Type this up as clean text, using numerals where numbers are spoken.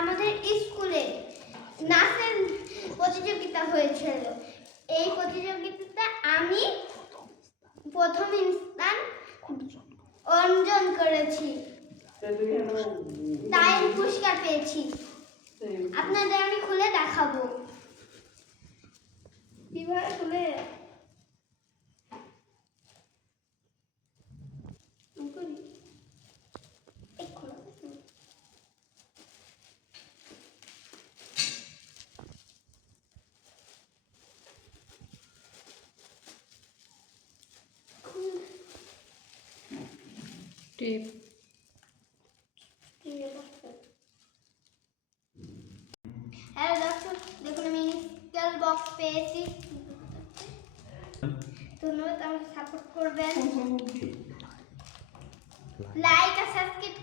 আমাদের স্কুলে নাচের প্রতিযোগিতা হয়েছিল। এই প্রতিযোগিতাতে আমি প্রথম স্থান অর্জন করেছি, তাই পুরস্কার পেয়েছি। আপনাদের আমি খুলে দেখাবো। কিভাবে খুলে টিপ হ্যালো দর্শক, দেখুন আমি স্কেল বক্স পেয়েছি। ধন্যবাদ, আমাকে সাপোর্ট করবেন, লাইক আর সাবস্ক্রাইব